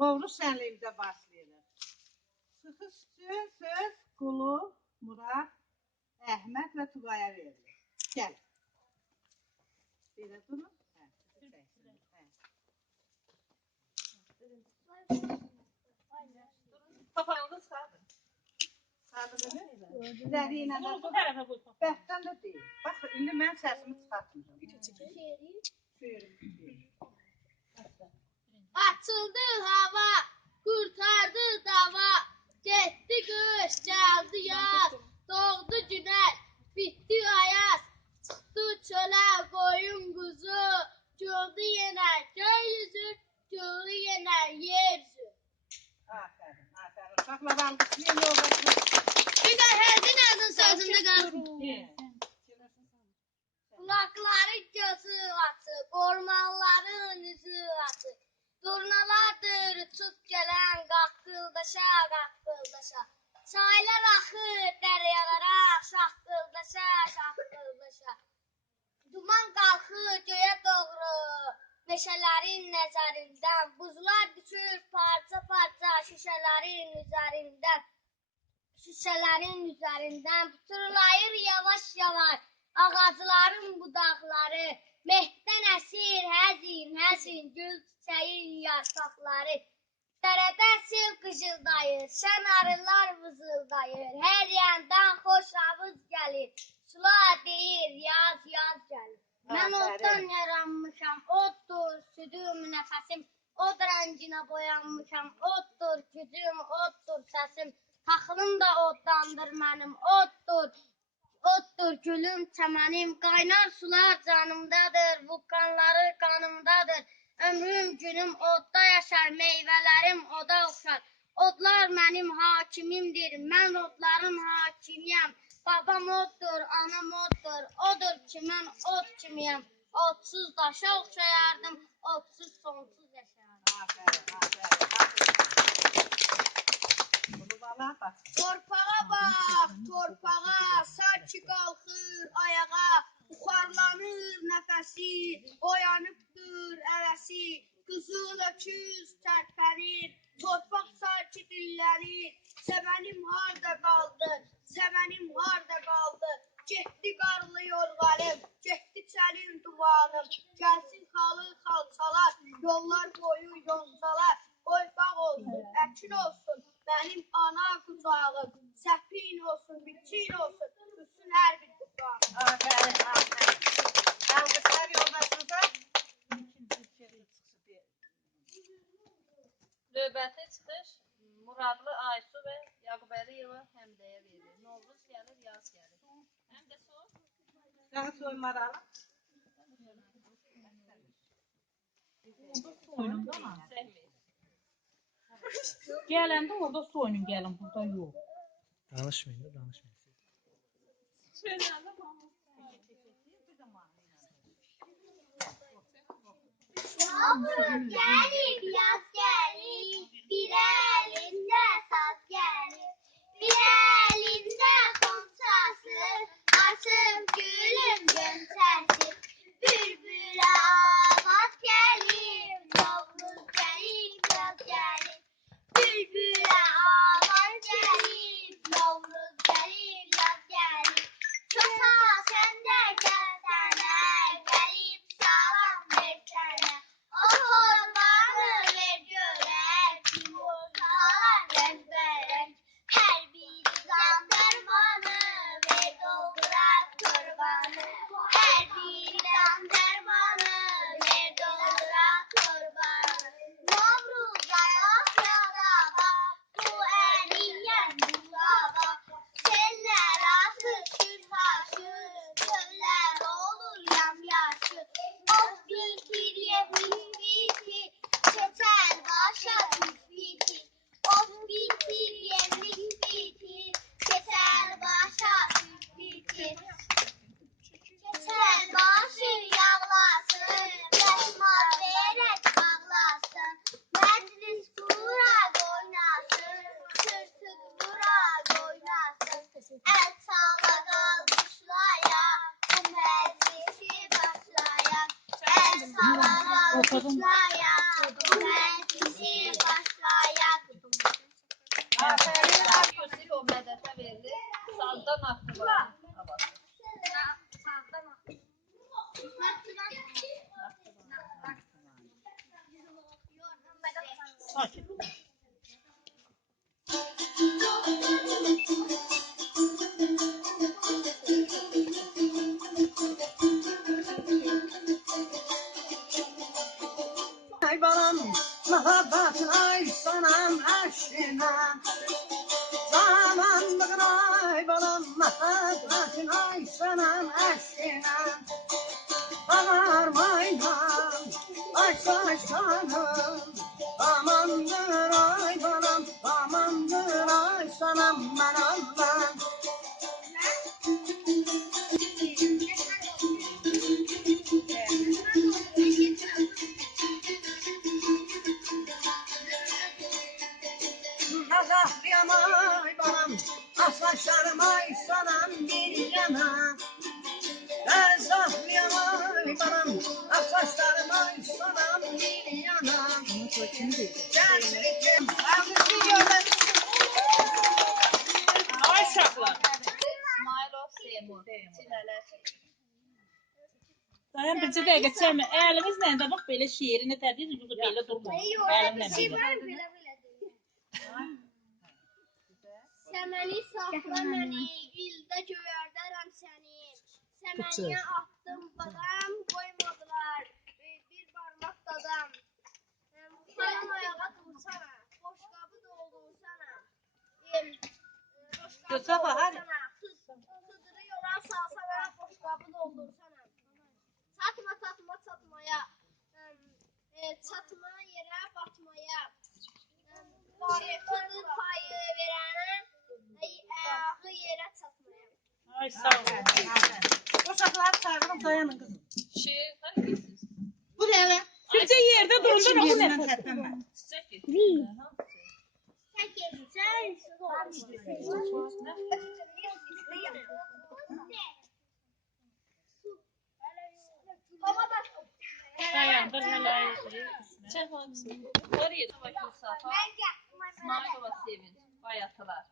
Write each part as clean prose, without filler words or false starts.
Doğru sənliyimizə başlayırıq. Çıxış üçün söz Qulu, Murad, Əhməd və Tugaya verilir. Gəl. Belə durun. Papağınız sağdır. Sağdır elə? Zəriyinə də bu tərəfə qoy. Bəhdən də deyil. Bax, indi mən səsimi çıxartmışam. Açıldı hava, kurtardı dava, getdi qış, gəldi yaz, doğdu günəş, bitdi ayaz, çıxdı çölə qoyun quzu, gördü yenə göy yüzü, gördü yenə yer yüzü. Aferin, aferin. Uşaqlar alqışlayın, yoldaşlar. Bir də Həzin Əzin sözündə qalsın. Kulakları gözü açıq, ormanların üzü açıq. Durnalardır uçub gələn qaqqıldaşa, qaqqıldaşa. Çaylar axır dəryalara, şaqqıldaşa, şaqqıldaşa. Duman qalxır göyə doğru, meşələrin nəzərindən. Buzlar düşür parça-parça şüşələrin üzərindən. Şüşələrin üzərindən fırlayır yavaş-yavaş ağacların budaqları. Mehdən əsir həzin, həzin gül çiçəyin yarpaqları. Dərədə sel qıcıldayır, şən arılar vızıldayır. Hər yandan xoş havuz gəlir, sular deyir yaz, yaz gəlir. Mən oddan yaranmışam, oddur südüm nəfəsim. Od rənginə boyanmışam, oddur gücüm, oddur səsim. Taxılım da oddandır mənim, oddur. Oddur gülüm, çəmənim, qaynar sular canımdadır, vulkanları qanımdadır. Ömrüm, günüm odda yaşar, meyvələrim oda oxşar. Odlar mənim hakimimdir, mən odların hakimiyəm. Babam oddur, anam oddur, odur ki, mən od kimiyəm. Odsuz daşa oxşayardım, odsuz sonsuz yaşayardım. Aferin, aferin, aferin. Torpağa bax, torpağa, sanki qalxır ayağa, buxarlanır nəfəsi, oyanıbdır əvəsi, qızıl öküz tərpənir, torpaq sanki dillənir, səmənim harda qaldı, səmənim harda qaldı, getdi qarlı yorğanım, getdi çəlim duvanım, gəlsin xalı xalçalar, yollar boyu yonsalar, qoy bağ olsun, əkin olsun, mənim ana qucağım, səpin olsun, biçin olsun, düşsün hər bir qucağım. Aferin, aferin. Alqışlar yoldaşınıza. Növbəti çıxış Muradlı Aysu və Yaqubəliyeva Həmdəyə verilir. Novruz gəlir, yaz gəlir. Həmdə soy. Daha soymadı alın. Soyunun da Gələndə orada soyunun, gəlin burada yox. Danışmayın da, danışmayın. Novruz gəlib, yaz gəlib, bir əlində saz gəlib, bir əlində xonçası, açıb gülüm gönçəsi, bülbülə avaz gəlib, Novruz gəlib, yaz gəlib, bülbülə avaz gəlib, Novruz gəlib, yaz gəlib, çoxa səndə gəlsənə, gəlib salam versənə. O torbanı ver görək, yumurtalar rəngbərəng. Hər biri can dərmanı, ver doldurar torbanı. Hər biri can dərmanı, ver doldurar torbanı. Novruz ayaq yada bax, bu əliyyən buza bax. Sellər asır, şürhaşır, çöllər olur yamyaşır. Ot bitir, yemiş bitir, keçər başa düz bitir. Ot bitir, yemiş bitir, keçər başa düz bitir. Keçər başı yağlasın, rəhmal verək bağlasın. Məclis quraq oynasın, sırtıq vuraq oynasın. Əl çalaq alqışlaya, bu məclisi başlaya. Əl çalaq alqışlaya, bu məclisi başlaya. Sakit. Ay balam, muhabbetin ay sanam aşkına. Zamanlığın ay balam, muhabbetin ay sanam aşkına. Ağarmaydan, ay saçlarım. Amandır ay balam, amandır ay sanam ben Allah'ım. Nazahlıyam ay balam, aslaşlarım ay sanam bir yana. Nazahlıyam ay balam, aslaşlarım ay sanam bir yana. Gerçekten ağzını görmez. Ay uşaqlar. İsmailov Seymur. Çilələr. Dayan bircə dəqiqə çəkmə. Əlimizlə də bax belə şeirini tədiz yoxsa belə durmur. Əlimlə belə. Səməni saxla məni, ildə göyərdərəm səni. Səməniyə atdım badam, qoymadılar bir barmaq dadam. Xanım ayağa dursana, boşqabı doldursana. Mustafa, hadi. Xıdırı yola salsana, boşqabı doldursana. Çatma, çatma, çatmaya, çatma yerə batmaya. Xıdır payı verənə, ayağı yerə çatmaya. Ay sağ ol. Uşaqlar çağırın, dayanın kızım. Şeir, nə bilirsiniz? Bu ne lan? Bircə yerdə durun da bu Yerindən nəfəs. tərpənmə. Çiçək getir. Sən gəlsən, Dayandır hələ. Çək o qismi. Oraya da bakın Safa. İsmailova Sevinç. Bayatılar.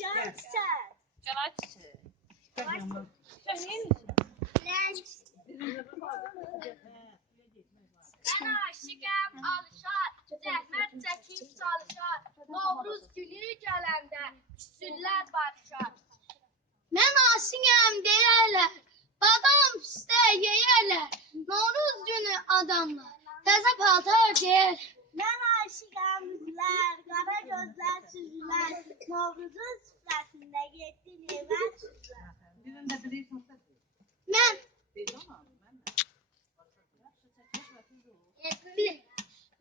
Cansən. Gəlay çiçək. Mən aşiqəm alışar, zəhmət çəkib çalışar. Novruz günü gələndə küsürlər barışar. Mən aşiqəm deyərlər, badam üstə yeyərlər. Novruz günü adamlar təzə paltar geyər. Mən aşiqəm üzlər, qara gözlər süzülər. Novruzun süfrəsində yeddi meyvə süzülər. Birində bilirsin. Mən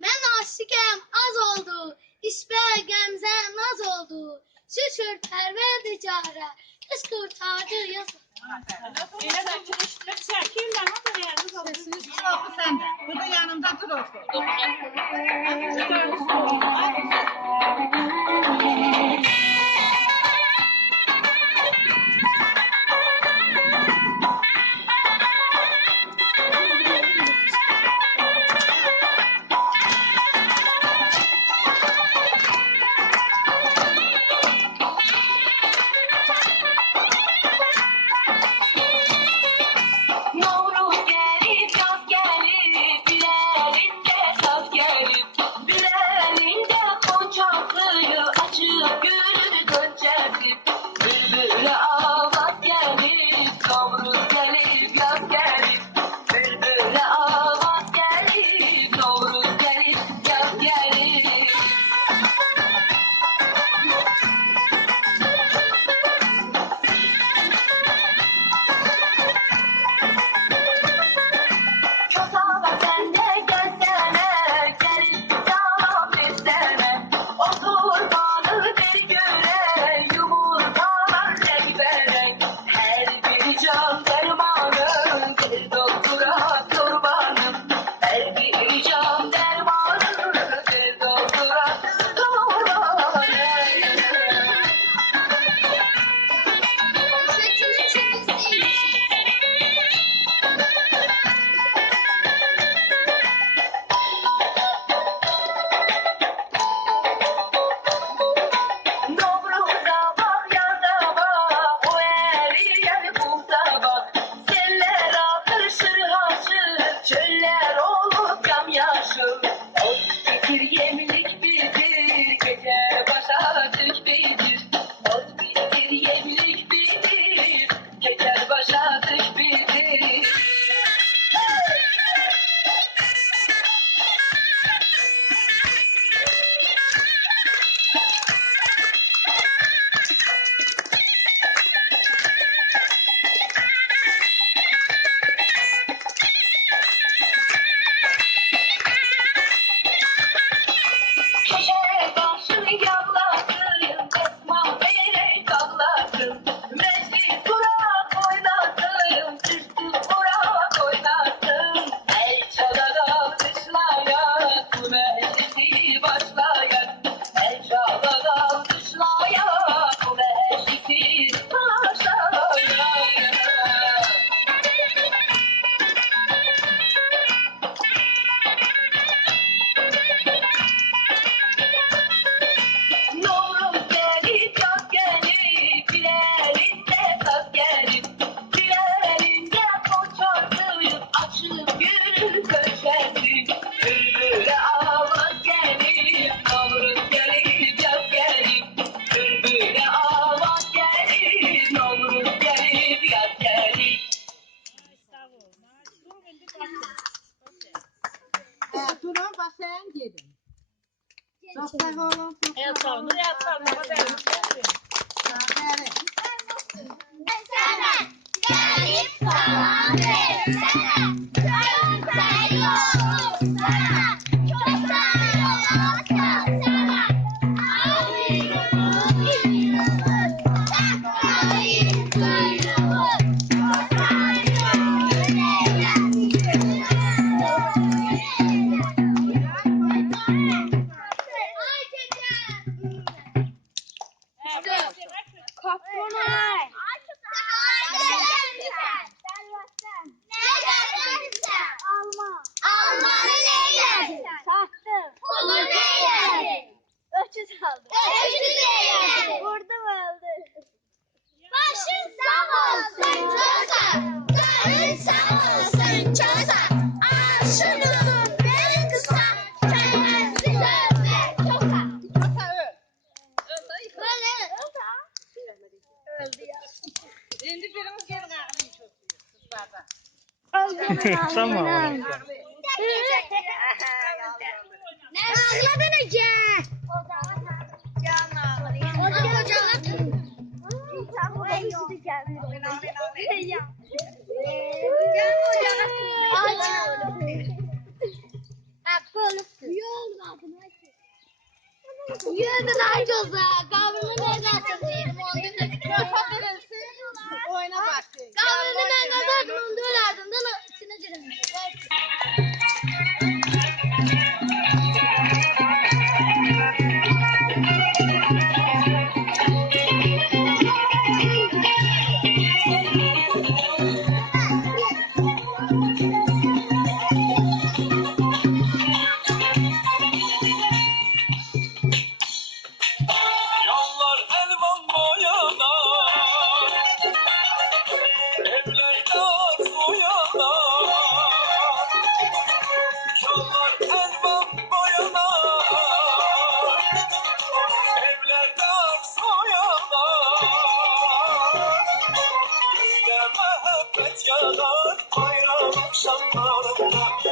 Mən aşiqəm az oldu, işbər qəmzəm naz oldu. Şükür pərverdigarə, qış qurtardı yaz. Elə də ki, çəkirlər, o da yalnız olur. Oku sen de. Burada yanımda dur oku. Novruz gelip yaz gelip, bilərində saz gelip, bilərində Çok sağ olun. El salınır, el salınır. Haberimiz gelmiyor. Aferin. Sana gelip salam versene. Çok seviyorum sana. Çok seviyorum sana. Ayrılığımız yılımız. Saklayın kuyruğumuz. Çok Kapronay. Alma. Almanı neyledin? Sattım. Pulu neyledin? Öküz aldım. Öküz neyledin? Vurdum öldü. Başın sağ olsun çosa. Sarın sağ olsun çosa. Aşınızın beni kısa. Çemensiz özle çosa. Çosa öl. Böyle. Öldü ya. Şimdi birimiz gelin ağlayın çok diyor. Kızlarda. Tamam. Ağlayın. Ne ağladın Ece? Can ağlayın. O canı. İnsan bu ikisi de gelmiyor. Ya. Can ocağına. Hakkı olup. Yol zaten. Yedin ay çoza. Kavrını ne zaten yedim. Çosa verilsin. Oyna baktı. Kavrını ne zaten onu dönerdim. İçine girelim. Yollar elvan boyana, evlerde arzu yana. Yollar elvan boyana, evlerde arzu yana. Gönlüme mehabbet yanar, bayram akşamlarında.